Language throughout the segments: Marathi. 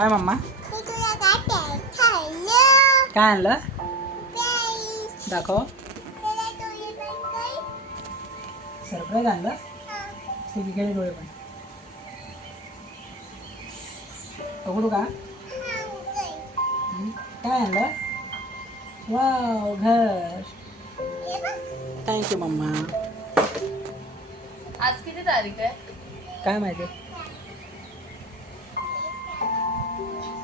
काय मम्मा काय आणलं दाखव. सरप्राईज आणलं ते बिघडे डोळे पण बघू का. काय आणलं वाव घर. थँक्यू मम्मा. आज किती तारीख आहे? काय माहिती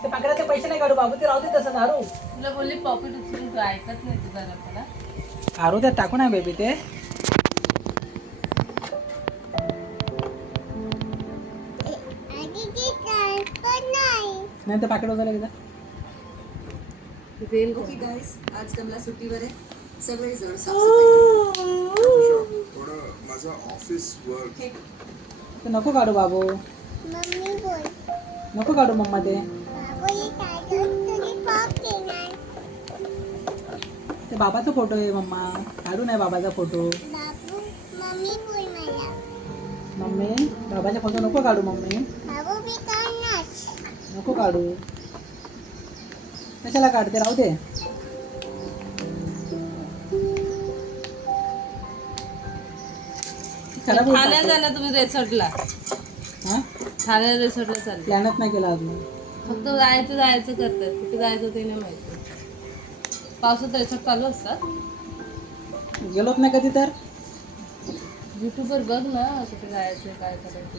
ते पकडायचे पैसे नाही काढू बाबू ते राहू दे तसं आरू. तुला बोलली पॉकेट उचलून तू ऐकत नाही तुझा मला. आरू त्यात टाकू ना बेबी ते. नाही ते पाकिट वगैरे एकदा ओके गाइस, आज कमला सुट्टीवर आहे. सगळे जण साफसफाई थोडं माझं ऑफिस वर्क ते नको काढू बाबू. नको काढू मम्मा ते. ते बाबाचा फोटो आहे मम्मा. काढू नाही बाबाचा फोटो. मम्मी बाबाचा फोटो नको काढू मम्मी. नको काढू. कशाला काढते राहू दे. खराब होईल ठाण्याला पाकिट. जाणार तुम्ही रिसॉर्टला. हा ठाण्याला रिसॉर्टला चालले. प्लॅनच नाही केला अजून. फक्त जायचं करतात. कुठे जायचं ते नाही माहिती. पावसात रिसॉर्ट चालू असतात. गेलोच नाही कधी तर. युट्यूबवर बघ ना कुठे जायचं काय करायचं.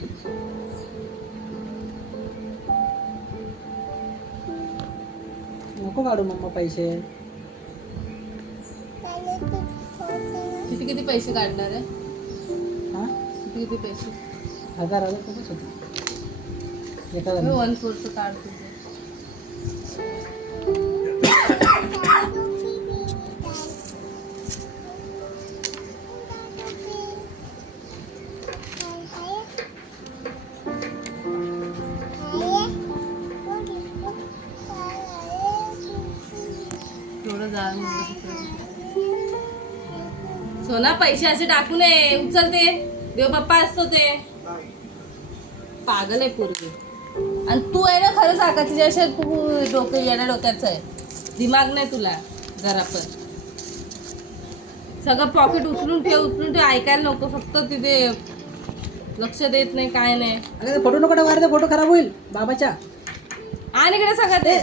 नको काढू मम्मा पैसे. किती पैसे काढणार आहे? हा किती पैसे? 1000 खूपच होते. एका मी 1/4 काढ तुझे. थोडं जा सोना. पैसे असे टाकू नये. उचलते देव बाप्पा असतो ते. पागल आहे पोरगी. आणि तू आहे ना खरं सांगा तिच्या तू डोकं येण्या डोक्याचं आहे. दिमाग नाही तुला जरा पण. सगळं पॉकेट उचलून ठेव ऐकायला नको. फक्त तिथे लक्ष देत नाही काय नाही. अरे फोटो नको टाकू. अरे फोटो खराब होईल बाबाच्या. आणि इकडे सगळं ते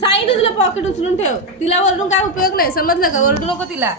सांगितलं तुला पॉकेट उचलून ठेव. तिला वरडून काय उपयोग नाही. समजलं का? वरडू नको तिला.